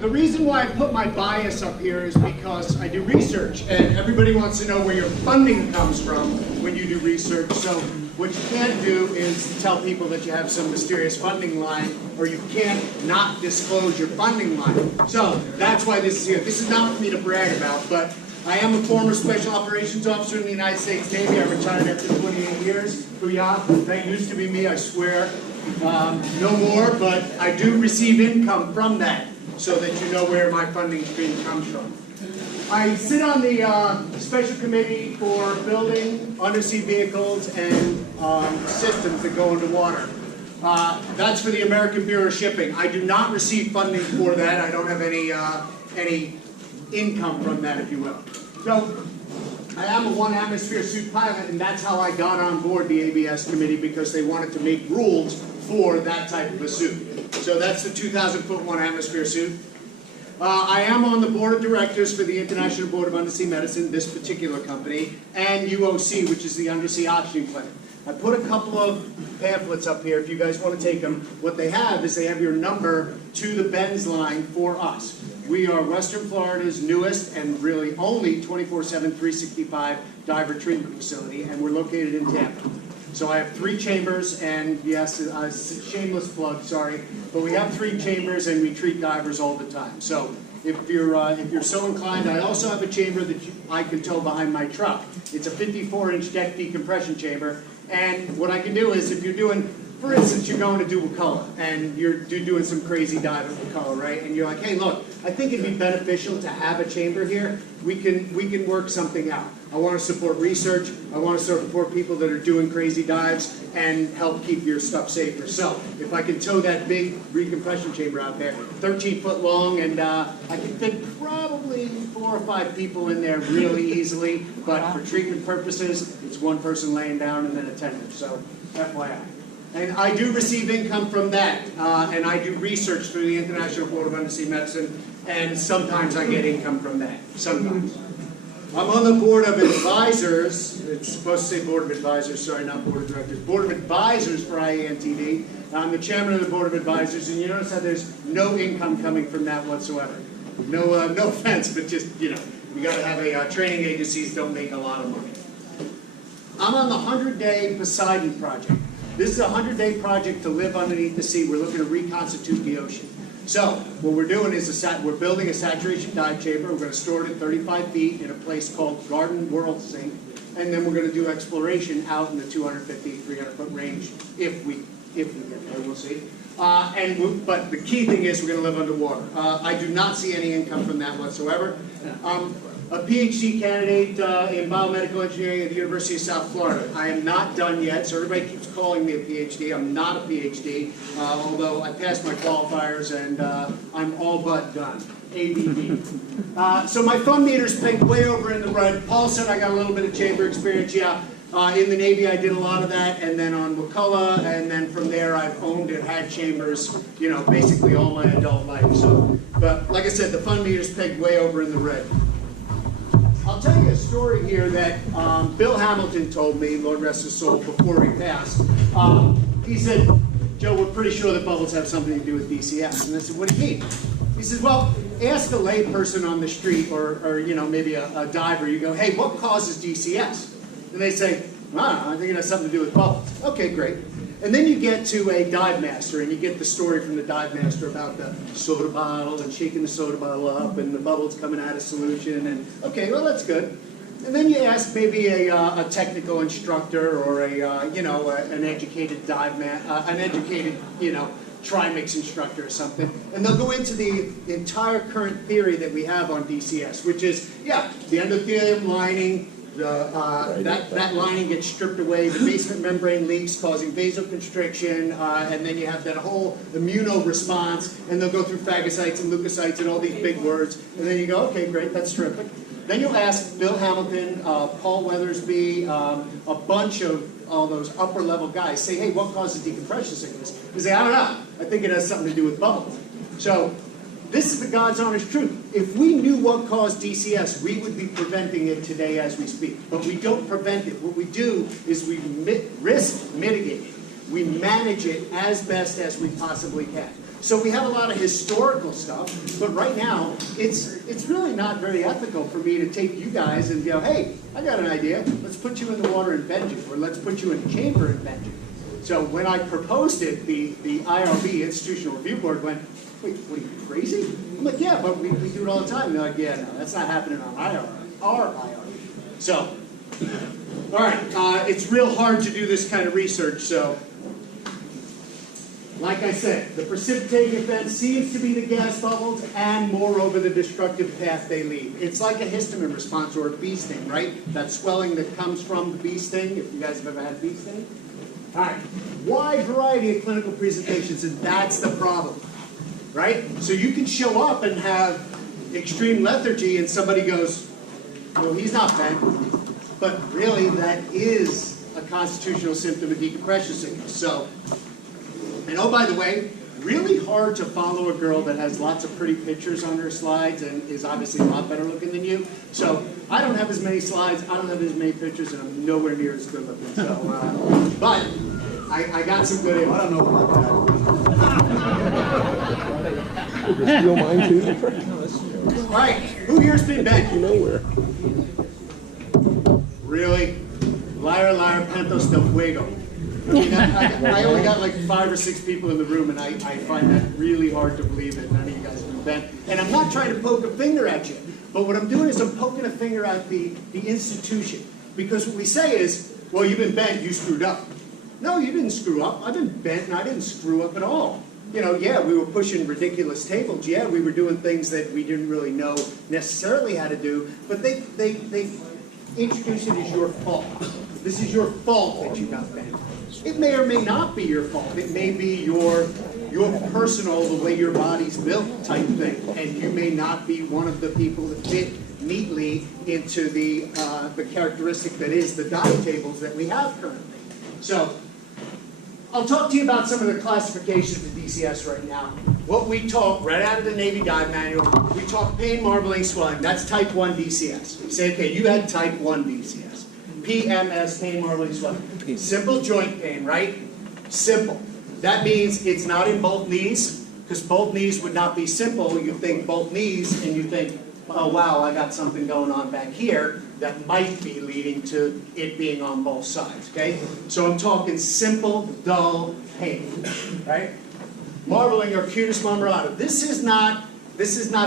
The reason why I put my bias up here is because I do research, and everybody wants to know where your funding comes from when you do research. So what you can't do is tell people that you have some mysterious funding line, or you can't not disclose your funding line. So that's why this is here. This is not for me to brag about, but I am a former Special Operations Officer in the United States Navy. I retired after 28 years. Booyah. That used to be me, I swear. No more, but I do receive income from that, so that you know where my funding stream comes from. I sit on the Special Committee for building undersea vehicles and systems that go into water. That's for the American Bureau of Shipping. I do not receive funding for that. I don't have any income from that, if you will. So I am a one atmosphere suit pilot, and that's how I got on board the ABS committee, because they wanted to make rules for that type of a suit. So that's the 2,000-foot one atmosphere suit. I am on the board of directors for the International Board of Undersea Medicine, this particular company, and UOC, which is the Undersea Oxygen Clinic. I put a couple of pamphlets up here if you guys want to take them. What they have is they have your number to the Benz line for us. We are Western Florida's newest and really only 24/7, 365 diver treatment facility, and we're located in Tampa. So I have 3 chambers, and yes, a shameless plug, sorry, but we have 3 chambers, and we treat divers all the time. So if you're so inclined, I also have a chamber that I can tow behind my truck. It's a 54-inch deck decompression chamber, and what I can do is, if you're doing, for instance, you're going to do Wakulla, and you're doing some crazy dive at Wakulla, right? And you're like, hey, look, I think it'd be beneficial to have a chamber here. We can work something out. I want to support research. I want to support people that are doing crazy dives and help keep your stuff safer. So if I can tow that big recompression chamber out there, 13 foot long, and I can fit probably 4 or 5 people in there really easily. But for treatment purposes, it's one person laying down and then a tender. So FYI. And I do receive income from that, and I do research through the International Board of Undersea Medicine, and sometimes I get income from that, sometimes. I'm on the Board of Advisors. It's supposed to say Board of Advisors, sorry, not Board of Directors. Board of Advisors for IANTD. I'm the chairman of the Board of Advisors, and you notice how there's no income coming from that whatsoever. No offense, but just, you know, you got to have a, training agencies don't make a lot of money. I'm on the 100-day Poseidon project. This is a 100-day project to live underneath the sea. We're looking to reconstitute the ocean. So what we're doing is we're building a saturation dive chamber. We're going to store it at 35 feet in a place called Garden World Sink, and then we're going to do exploration out in the 250, 300-foot range if we get there. We'll see. But the key thing is we're going to live underwater. I do not see any income from that whatsoever. A PhD candidate in biomedical engineering at the University of South Florida. I am not done yet, so everybody keeps calling me a PhD. I'm not a PhD, although I passed my qualifiers and I'm all but done. ABD. So my fund meter's pegged way over in the red. Paul said I got a little bit of chamber experience. Yeah, in the Navy I did a lot of that, and then on Wakulla, and then from there I've owned and had chambers, you know, basically all my adult life. So, but like I said, the fund meter's pegged way over in the red. I'll tell you a story here that Bill Hamilton told me, Lord rest his soul, before he passed. He said, Joe, we're pretty sure that bubbles have something to do with DCS. And I said, what do you mean? He says, well, ask a lay person on the street or you know, maybe a diver. You go, hey, what causes DCS? And they say, I think it has something to do with bubbles. Okay, great. And then you get to a dive master, and you get the story from the dive master about the soda bottle and shaking the soda bottle up and the bubbles coming out of solution. And okay, well, that's good. And then you ask maybe a technical instructor or an educated trimix instructor or something, and they'll go into the entire current theory that we have on DCS, which is, yeah, the endothelium lining. That lining gets stripped away, the basement membrane leaks, causing vasoconstriction, and then you have that whole immuno response, and they'll go through phagocytes and leukocytes and all these big words, and then you go, okay, great, that's terrific. Then you'll ask Bill Hamilton, Paul Weathersby, a bunch of all those upper level guys, say, hey, what causes decompression sickness? They say, I don't know, I think it has something to do with bubbles. So this is the God's honest truth. If we knew what caused DCS, we would be preventing it today as we speak. But we don't prevent it. What we do is we risk mitigate it. We manage it as best as we possibly can. So we have a lot of historical stuff, but right now, it's really not very ethical for me to take you guys and go, hey, I got an idea, let's put you in the water and bend you, or let's put you in a chamber and bend you. So when I proposed it, the IRB, Institutional Review Board, went, wait, what are you, crazy? I'm like, yeah, but we do it all the time. And they're like, yeah, no, that's not happening on our IRB. So, all right, it's real hard to do this kind of research, so like I said, the precipitating event seems to be the gas bubbles and moreover the destructive path they leave. It's like a histamine response or a bee sting, right? That swelling that comes from the bee sting, if you guys have ever had bee sting. All right, wide variety of clinical presentations, and that's the problem, right? So you can show up and have extreme lethargy and somebody goes, well, he's not bent, but really that is a constitutional symptom of decompression sickness. So, and oh, by the way, really hard to follow a girl that has lots of pretty pictures on her slides and is obviously a lot better looking than you. So I don't have as many slides, I don't have as many pictures, and I'm nowhere near as good looking. So, but I got some good info. I don't know about that. You steal mine too? All right, who here's been bent? Nowhere. Really? Liar, liar, pentos del fuego. I mean, I only got like 5 or 6 people in the room, and I find that really hard to believe that none of you guys have been bent. And I'm not trying to poke a finger at you, but what I'm doing is I'm poking a finger at the institution. Because what we say is, well, you've been bent, you screwed up. No, you didn't screw up. I've been bent, and I didn't screw up at all. You know, yeah, we were pushing ridiculous tables. Yeah, we were doing things that we didn't really know necessarily how to do, but they introduced it as your fault. This is your fault that you got bent. It may or may not be your fault. It may be your personal, the way your body's built type thing, and you may not be one of the people that fit neatly into the characteristic that is the dive tables that we have currently. So, I'll talk to you about some of the classifications of DCS right now. What we talk, right out of the Navy Dive Manual, we talk pain, marbling, swelling. That's type 1 DCS. We say, okay, you had type 1 DCS. PMS, pain, marbling, swelling. Simple joint pain, right? Simple. That means it's not in both knees, because both knees would not be simple. You think both knees, and you think, oh wow, I got something going on back here that might be leading to it being on both sides, okay? So I'm talking simple, dull pain, right? Marbling or cutis marmorata. This is not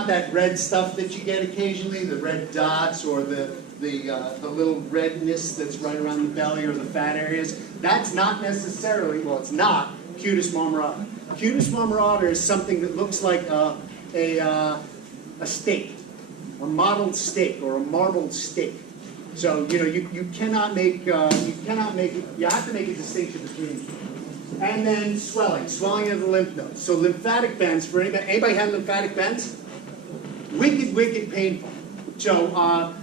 that red stuff that you get occasionally, the red dots or the little redness that's right around the belly or the fat areas. That's not necessarily, well, it's not cutis marmorata. Cutis marmorata is something that looks like a steak, a mottled steak or a marbled steak. So you know you cannot make you have to make a distinction between. And then swelling of the lymph nodes. So lymphatic bends, for anybody had lymphatic bends? Wicked painful. So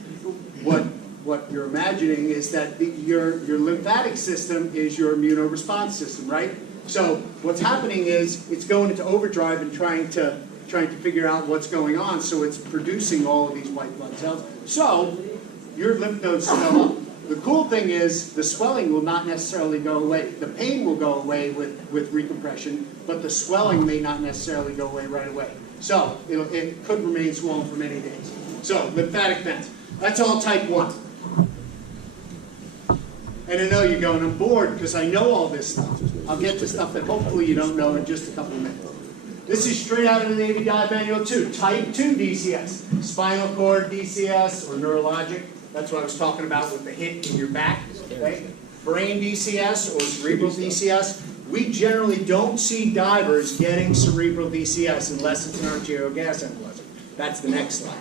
what you're imagining is that your lymphatic system is your immunoresponse system, right? So what's happening is it's going into overdrive and trying to figure out what's going on, so it's producing all of these white blood cells. So your lymph nodes swell up. The cool thing is the swelling will not necessarily go away. The pain will go away with recompression, but the swelling may not necessarily go away right away. So it could remain swollen for many days. So lymphatic bends. That's all type 1. And I know you're going, I'm bored because I know all this stuff. I'll get to stuff that hopefully you don't know in just a couple of minutes. This is straight out of the Navy Dive Manual 2. Type 2 DCS. Spinal cord DCS or neurologic. That's what I was talking about with the hit in your back. Okay? Brain DCS or cerebral DCS. We generally don't see divers getting cerebral DCS unless it's an arterial gas embolism. That's the next slide.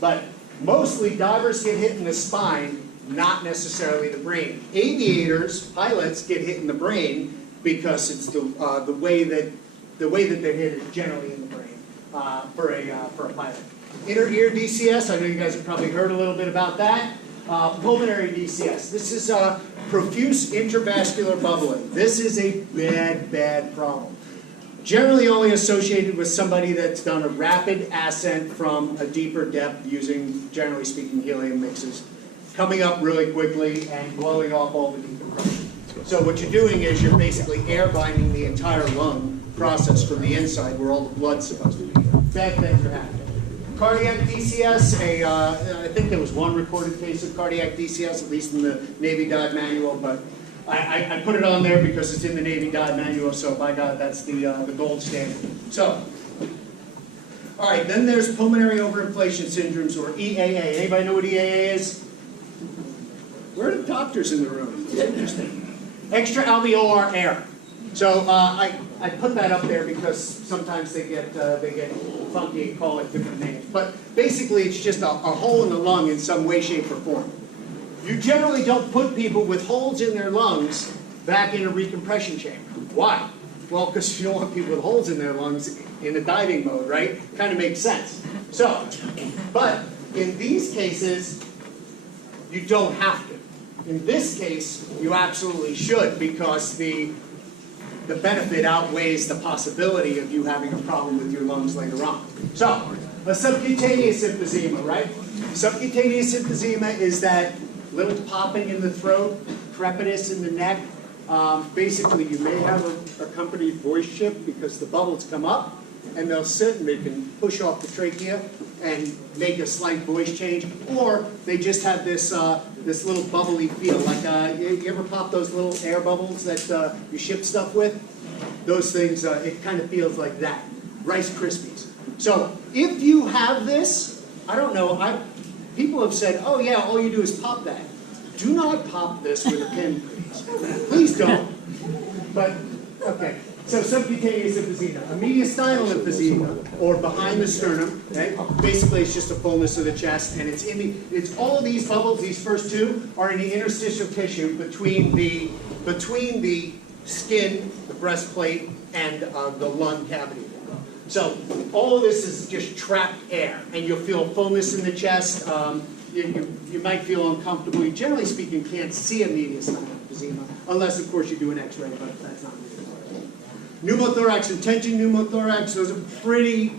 But mostly divers get hit in the spine, not necessarily the brain. Aviators, pilots, get hit in the brain because it's the way that they're hit is generally in the brain for a pilot. Inner ear DCS, I know you guys have probably heard a little bit about that. Pulmonary DCS, this is profuse intravascular bubbling. This is a bad problem. Generally only associated with somebody that's done a rapid ascent from a deeper depth using, generally speaking, helium mixes, coming up really quickly and blowing off all the decompression. So what you're doing is you're basically air binding the entire lung process from the inside where all the blood's supposed to be. Bad things are happening. Cardiac DCS, I think there was one recorded case of cardiac DCS, at least in the Navy Dive Manual, but I put it on there because it's in the Navy Dive Manual, so by God, that's the gold standard. So, all right, then there's pulmonary overinflation syndromes, or EAA. Anybody know what EAA is? Where are the doctors in the room? Interesting. Extra-alveolar air. So I put that up there because sometimes they get funky and call it different names. But basically, it's just a hole in the lung in some way, shape, or form. You generally don't put people with holes in their lungs back in a recompression chamber. Why? Well, because you don't want people with holes in their lungs in a diving mode, right? Kind of makes sense. So, but in these cases, you don't have to. In this case, you absolutely should, because the benefit outweighs the possibility of you having a problem with your lungs later on. So, a subcutaneous emphysema, right? Subcutaneous emphysema is that little popping in the throat, crepitus in the neck. Basically, you may have a accompanied voice chip because the bubbles come up and they'll sit and they can push off the trachea and make a slight voice change, or they just have this this little bubbly feel. Like you ever pop those little air bubbles that you ship stuff with? Those things, it kind of feels like that. Rice Krispies. So if you have this, I don't know, people have said, oh yeah, all you do is pop that. Do not pop this with a pin, please. Please don't. But, okay. So subcutaneous emphysema, a mediastinal emphysema, or behind the sternum. Okay? Basically, it's just a fullness of the chest, and it's all of these bubbles. These first two are in the interstitial tissue between the skin, the breastplate, and the lung cavity. So all of this is just trapped air, and you'll feel fullness in the chest. You might feel uncomfortable. You, generally speaking, can't see a mediastinal emphysema unless, of course, you do an X-ray, but that's not really. Pneumothorax and tension pneumothorax, those are pretty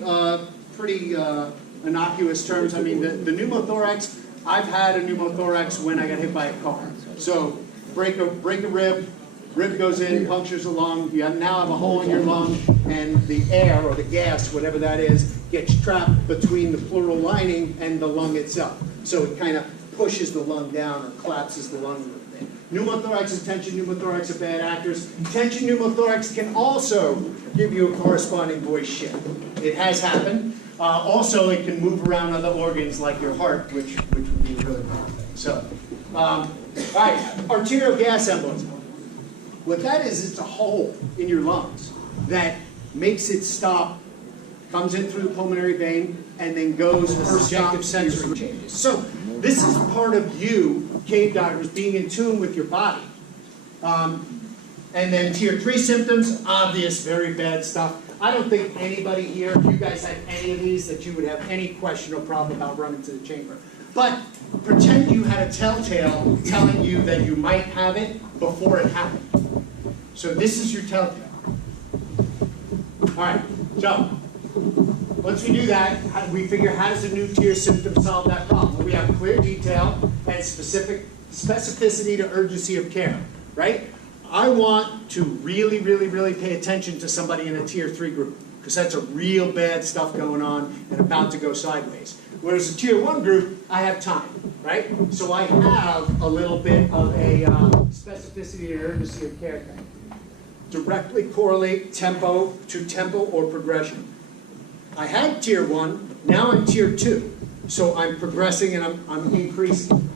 innocuous terms. I mean, the pneumothorax, I've had a pneumothorax when I got hit by a car. So break a rib goes in, punctures a lung, you now have a hole in your lung, and the air, or the gas, whatever that is, gets trapped between the pleural lining and the lung itself. So it kind of pushes the lung down or collapses the lung a little bit. Pneumothorax and tension pneumothorax are bad actors. Tension pneumothorax can also give you a corresponding voice shift. It has happened. Also, it can move around other organs like your heart, which would be a really bad thing. So, all right, arterial gas embolism. What that is, it's a hole in your lungs that makes it stop, comes in through the pulmonary vein, and then goes for subjective sensory changes. So this is part of you, cave divers, being in tune with your body. And then tier 3 symptoms, obvious, very bad stuff. I don't think anybody here, if you guys had any of these, that you would have any question or problem about running to the chamber. But pretend you had a telltale telling you that you might have it before it happened. So this is your telltale. All right, so once we do that, we figure how does a new tier symptom solve that problem? Well, we have clear detail and specificity to urgency of care, right? I want to really, really, really pay attention to somebody in a tier 3 group, because that's a real bad stuff going on and about to go sideways. Whereas a tier 1 group, I have time, right? So I have a little bit of a specificity and urgency of care thing. Directly correlate tempo to tempo or progression. I had tier 1, now I'm tier 2. So I'm progressing and I'm increasing.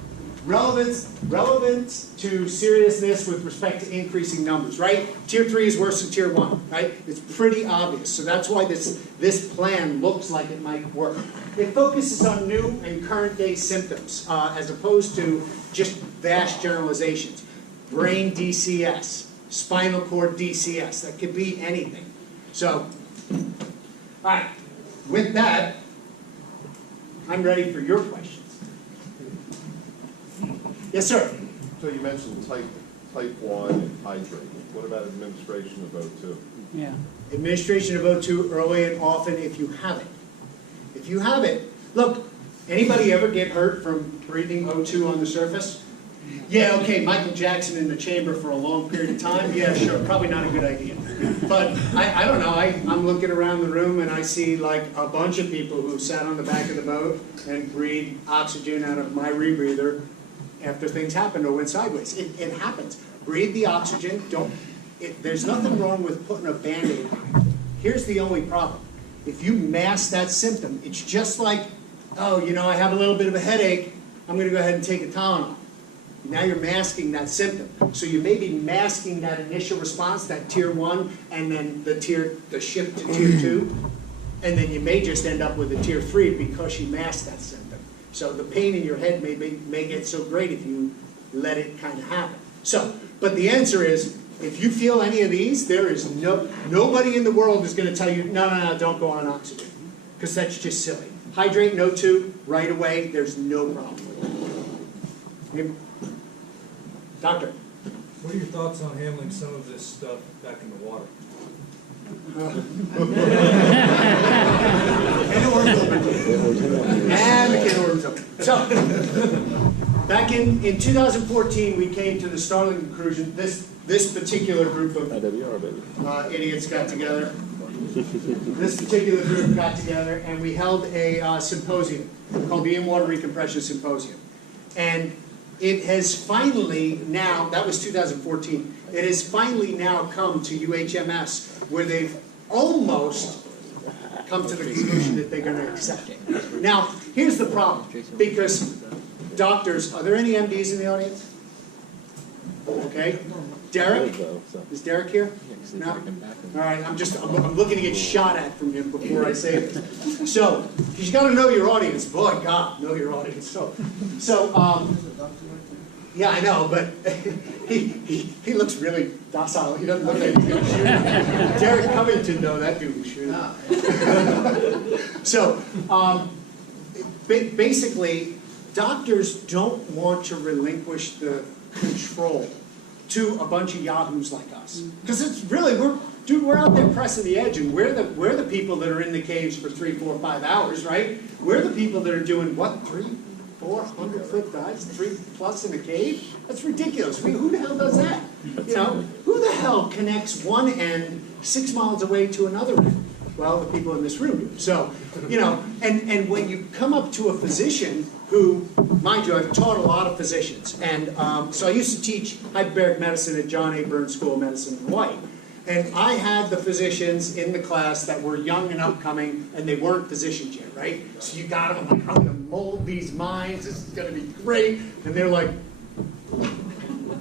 Relevance to seriousness with respect to increasing numbers, right? Tier 3 is worse than tier 1, right? It's pretty obvious. So that's why this plan looks like it might work. It focuses on new and current day symptoms as opposed to just vast generalizations. Brain DCS, spinal cord DCS, that could be anything. So, all right, with that, I'm ready for your questions. Yes, sir. So you mentioned type 1 and hydrate. What about administration of O2? Yeah. Administration of O2 early and often if you have it. If you have it, look, anybody ever get hurt from breathing O2 on the surface? Yeah, okay, Michael Jackson in the chamber for a long period of time, yeah, sure, probably not a good idea. But I don't know, I'm looking around the room and I see like a bunch of people who sat on the back of the boat and breathed oxygen out of my rebreather after things happened or went sideways. It happens. Breathe the oxygen, there's nothing wrong with putting a Band-Aid on. Here's the only problem. If you mask that symptom, it's just like, oh, you know, I have a little bit of a headache, I'm going to go ahead and take a Tylenol. Now you're masking that symptom. So you may be masking that initial response, that tier 1, and then the shift to tier 2, and then you may just end up with a tier 3 because you masked that symptom. So the pain in your head may get so great if you let it kind of happen. So, but the answer is, if you feel any of these, there is nobody in the world is going to tell you, no, don't go on oxygen, because that's just silly. Hydrate, No2, right away, there's no problem. Doctor? What are your thoughts on handling some of this stuff back in the water? And the can of worms open. So, back in 2014, we came to the Starling conclusion, this particular group of idiots got together. This particular group got together and we held a symposium called the In-Water Recompression Symposium. And it has finally now, that was 2014, it has finally now come to UHMS where they've almost come to the conclusion that they're going to accept it. Now, here's the problem, because doctors, are there any MDs in the audience? Okay. Derek? Is Derek here? No? All right, I'm looking to get shot at from him before I say this. So, because you got to know your audience. Boy, God, know your audience. So, yeah, I know, but he looks really docile. He doesn't look like he's going to shoot. Derek Covington, though, that dude was shooting. So, basically, doctors don't want to relinquish the control to a bunch of yahoos like us, because it's really we're out there pressing the edge, and we're the people that are in the caves for 3, 4, 5 hours, right? We're the people that are doing what, 300, 400-foot dives, 3+ in a cave? That's ridiculous. Who the hell does that? You know, who the hell connects one end 6 miles away to another end? Well, the people in this room do. So, you know, and when you come up to a physician who, mind you, I've taught a lot of physicians, and so I used to teach hyperbaric medicine at John A. Burns School of Medicine in Hawaii. And I had the physicians in the class that were young and upcoming, and they weren't physicians yet, right? So you got them, I'm like, I'm going to mold these minds, this is going to be great. And they're like,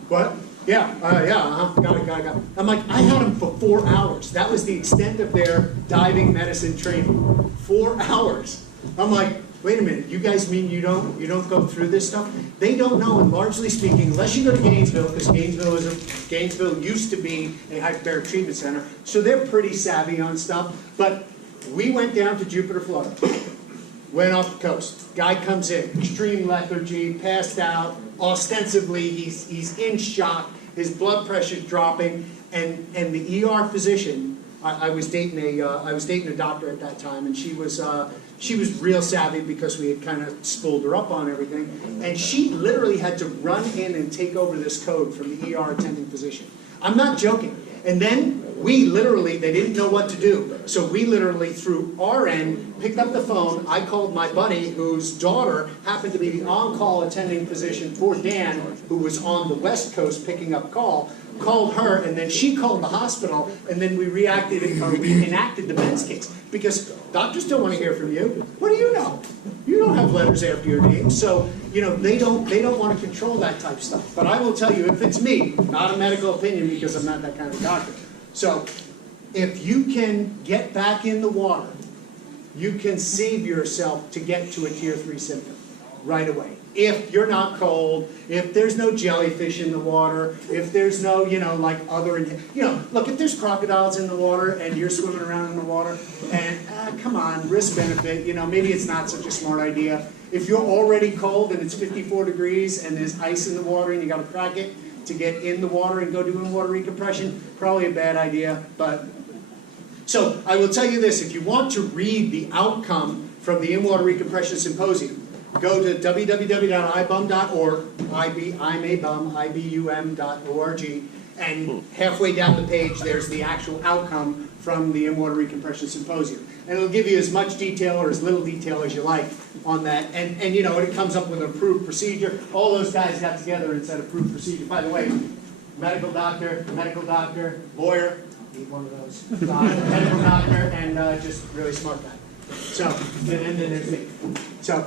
what? Yeah, got it. I'm like, I had them for 4 hours. That was the extent of their diving medicine training. 4 hours. I'm like, wait a minute, you guys mean you don't go through this stuff? They don't know, and largely speaking, unless you go to Gainesville, because Gainesville used to be a hyperbaric treatment center, so they're pretty savvy on stuff. But we went down to Jupiter, Florida, went off the coast. Guy comes in, extreme lethargy, passed out, ostensibly he's in shock, his blood pressure's dropping, and the ER physician, I was dating a doctor at that time, and she was real savvy because we had kind of spooled her up on everything, and she literally had to run in and take over this code from the ER attending physician. I'm not joking. And then they didn't know what to do. So we literally, through our end, picked up the phone. I called my buddy, whose daughter happened to be the on-call attending physician for Dan, who was on the West Coast picking up called her, and then she called the hospital, and then we enacted the Ben's case. Because doctors don't want to hear from you. What do you know? You don't have letters after your name. So, you know, they don't want to control that type of stuff. But I will tell you, if it's me, not a medical opinion because I'm not that kind of doctor. So, if you can get back in the water, you can save yourself to get to a tier 3 symptom right away. If you're not cold, if there's no jellyfish in the water, if there's no, like look, if there's crocodiles in the water and you're swimming around in the water, and come on, risk benefit, maybe it's not such a smart idea. If you're already cold and it's 54 degrees and there's ice in the water and you got to crack it to get in the water and go do in-water recompression, probably a bad idea. But so I will tell you this, if you want to read the outcome from the In-Water Recompression Symposium, go to www.ibum.org, ibum.org, and halfway down the page, there's the actual outcome from the in-water recompression symposium. And it'll give you as much detail or as little detail as you like on that. And you know, it comes up with an approved procedure. All those guys got together and said approved procedure. By the way, medical doctor, lawyer, need one of those. Medical doctor, and just really smart guy. So, and then there's me. So,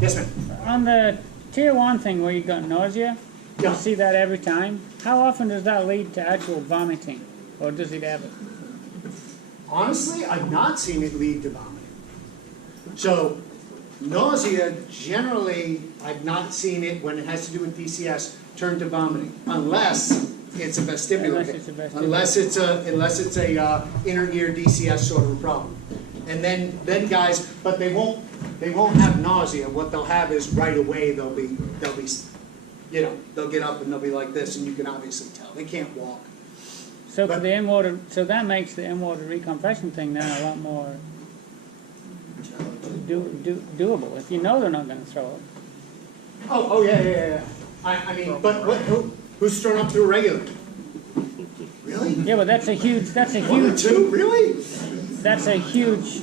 yes, ma'am. On the tier 1 thing where you got nausea, Yeah. you see that every time. How often does that lead to actual vomiting? Or does it ever? Honestly, I've not seen it lead to vomiting. So, nausea, generally, I've not seen it when it has to do with DCS turn to vomiting, unless it's a vestibular Unless it's a vestibular. unless it's a inner ear DCS sort of a problem. And then guys, but they won't have nausea. What they'll have is right away they'll be, you know, they'll get up and they'll be like this, and you can obviously tell they can't walk. So for But- the in-water, so that makes the in-water recompression thing then a lot more doable. If you know they're not going to throw up. Oh yeah. I mean, but who's thrown up to a regular? Really? Yeah, but that's a huge One or two? Really? that's a huge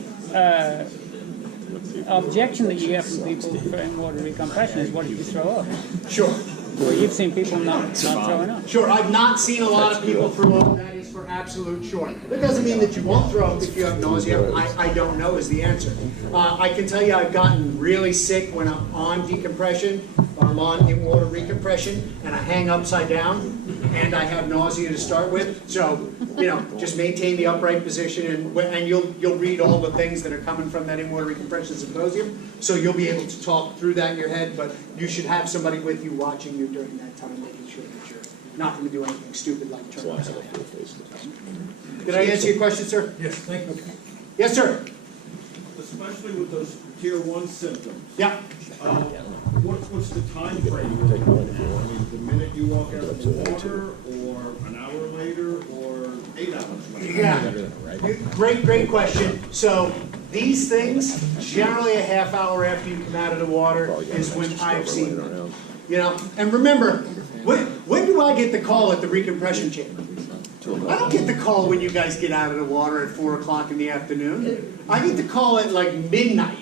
objection that you get from people for in-water recompression is what if you throw up? Sure. Well, you've seen people not throwing up. Sure, I've not seen a lot of people throw up, that is for absolute sure. That doesn't mean that you won't throw up if you have nausea. I don't know is the answer. I can tell you I've gotten really sick when I'm on decompression, or I'm on in-water recompression, and I hang upside down, and I have nausea to start with. So, you know, just maintain the upright position, and you'll read all the things that are coming from that in-water recompression symposium, so you'll be able to talk through that in your head, but you should have somebody with you watching you during that time, making sure that you're not going to do anything stupid like turn upside down. Did I answer your question, sir? Yes, thank you. Yes, sir. Especially with those tier 1 symptoms. Yeah. What's the time frame? I mean, the minute you walk out of the water, or an hour later, or 8 hours later? Yeah. Great question. So these things, generally a half hour after you come out of the water is when I've seen them. You know, and remember, when do I get the call at the recompression chamber? I don't get the call when you guys get out of the water at 4 o'clock in the afternoon. I get the call at like midnight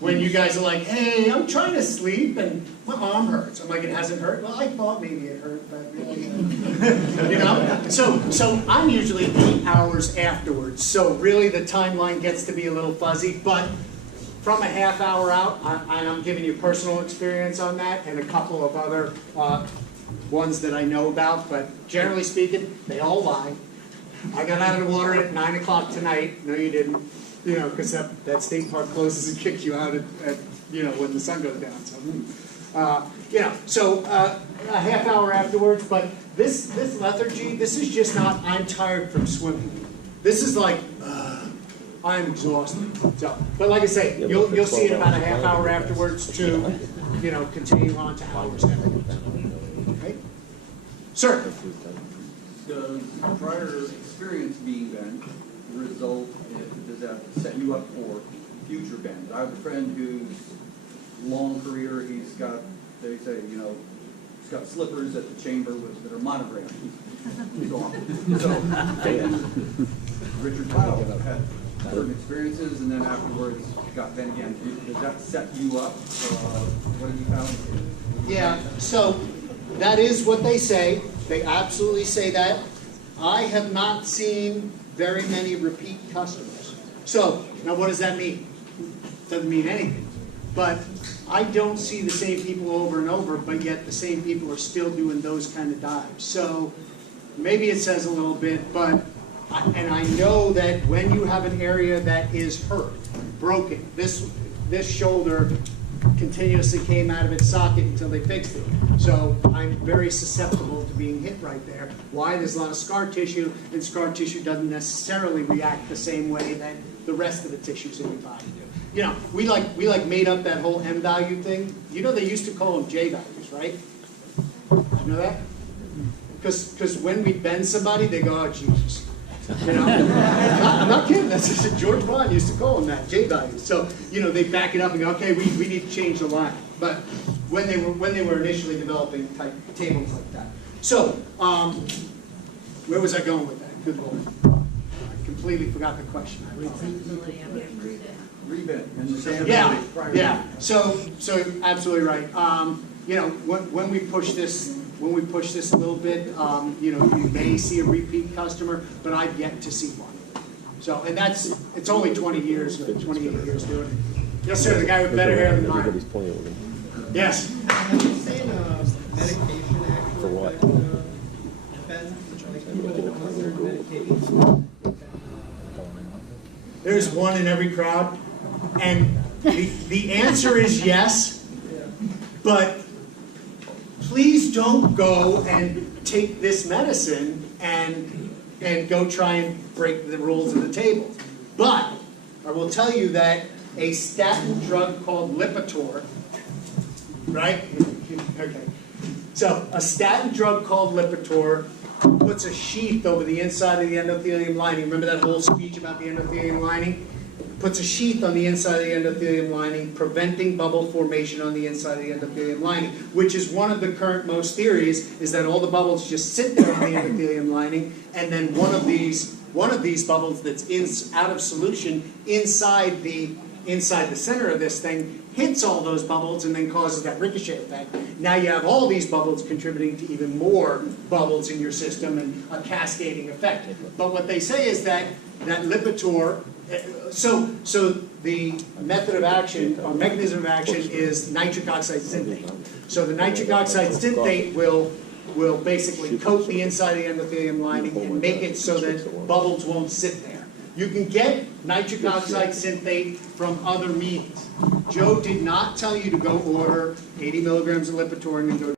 when you guys are like, hey, I'm trying to sleep and my arm hurts. I'm like, it hasn't hurt? Well, I thought maybe it hurt, but really, you know? So I'm usually 8 hours afterwards. So really the timeline gets to be a little fuzzy, but from a half hour out, I'm giving you personal experience on that and a couple of other ones that I know about, but generally speaking, they all lie. I got out of the water at 9 o'clock tonight. No, you didn't. You know, because that state park closes and kicks you out at you know, when the sun goes down. So, you know, so a half hour afterwards. But this lethargy, this is just not, I'm tired from swimming. This is like, I'm exhausted. So, but like I say, you'll see it about a half hour afterwards to, you know, continue on to hours afterwards. Okay? Sir? Does prior experience being bent result, does that set you up for future bends? I have a friend whose long career, he's got, they say, you know, he's got slippers at the chamber that are monogrammed. So Richard Powell had certain experiences and then afterwards got bent again. Does that set you up? What have you found? Yeah, so that is what they say. They absolutely say that. I have not seen very many repeat customers. So, now what does that mean? Doesn't mean anything. But I don't see the same people over and over, but yet the same people are still doing those kind of dives. So, maybe it says a little bit, but, and I know that when you have an area that is hurt, broken, this shoulder continuously came out of its socket until they fixed it. So I'm very susceptible to being hit right there. Why? There's a lot of scar tissue, and scar tissue doesn't necessarily react the same way that the rest of the tissues in your body do. You know, we like made up that whole M value thing. You know they used to call them J values, right? You know that? Because when we bend somebody, they go, oh Jesus. You know, I'm not kidding. That's what George Vaughan used to call them that, J values. So, you know, they back it up and go, okay, we need to change the line. But when they were initially developing type tables like that. So, where was I going with that? Good Lord. I completely forgot the question. I apologize. Rebid and the sand. Yeah. So absolutely right. You know, when we push this a little bit, you know, you may see a repeat customer, but I've yet to see one. So, and it's only 20 years, 28 years doing it. Yes, sir. The guy with better hair than mine. Everybody's playing with them. Yes. Have you seen medication actually? For what? There's one in every crowd, and the answer is yes, but please don't go and take this medicine and go try and break the rules of the table. But I will tell you that a statin drug called Lipitor, right? Okay. So a statin drug called Lipitor puts a sheath over the inside of the endothelium lining. Remember that whole speech about the endothelium lining? Puts a sheath on the inside of the endothelium lining, preventing bubble formation on the inside of the endothelium lining, which is one of the current most theories, is that all the bubbles just sit there on the endothelium lining, and then one of these bubbles that's out of solution inside the center of this thing hits all those bubbles and then causes that ricochet effect. Now you have all these bubbles contributing to even more bubbles in your system and a cascading effect. But what they say is that Lipitor, so the method of action or mechanism of action is nitric oxide synthate. So the nitric oxide synthate will basically coat the inside of the endothelium lining and make it so that bubbles won't sit there. You can get nitric oxide synthate from other means. Joe did not tell you to go order 80 milligrams of Lipitor and then go